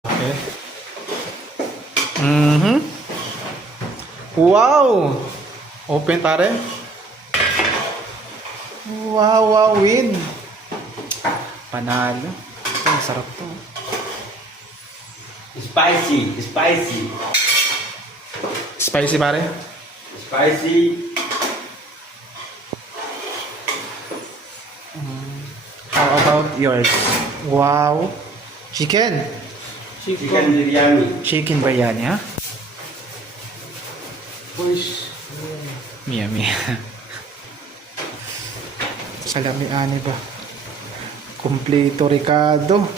Okay. Wow! Open tare. Wow, wow, win. Panalo. Ang sarap to. Spicy, spicy, Spicy pare. spicy. How about yours? Wow. Chicken. Chicken biryani. Chicken biryani, ha? Fish. Mia, mia. Salami-ani ba? Kompleto Ricardo.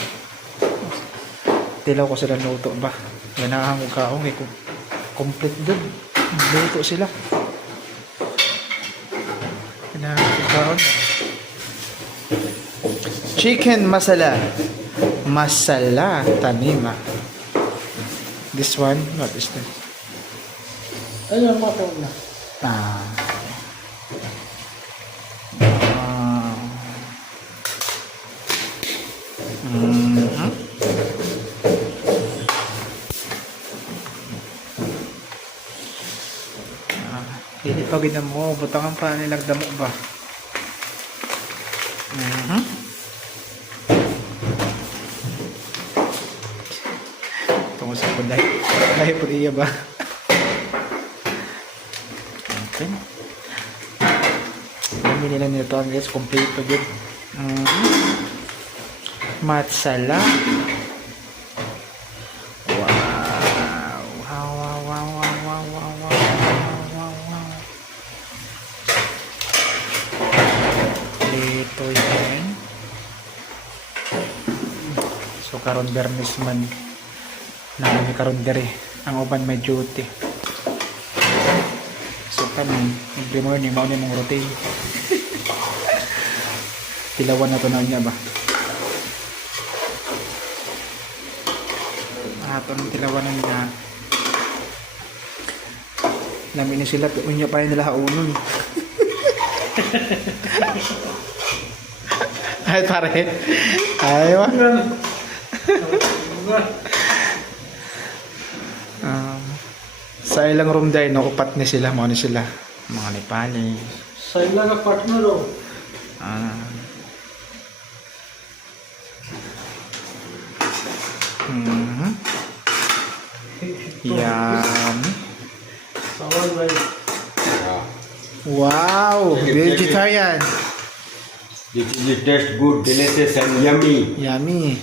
Tilaw ko sila luto ba? Ganahan ko kaong eh. Complete dun. Luto sila. Ganahan ko kaong. Chicken masala. Masala tanima. This one, what is this? Ayun, mataw na. Ah. Mhm. Hindi pa ginam mo. Butangan pa nilagdamo ba? Tungo sa kulay. Kulay po iya ba? Okay. Dami nila nito ang guys. Complete pa din. Matsala. Wow. Wow, wow, wow, wow, wow, wow, wow, wow, wow. Ito yan. So karon bernis man na kami karon dere ang uban may duty. So kami every morning mao ni mong routine. Tilawan na to na niya ba? Atong tilawanan niya. Namin ni sila unya pa nila haunon. Ay pare. Ay wa. Sa ilang room dahil no upat ni sila mo ni sila mga Nepali. Sa ilang partner o. Yummy. Sawan ba yun? Wow, vegetarian. This is taste good, delicious and yummy. Yummy.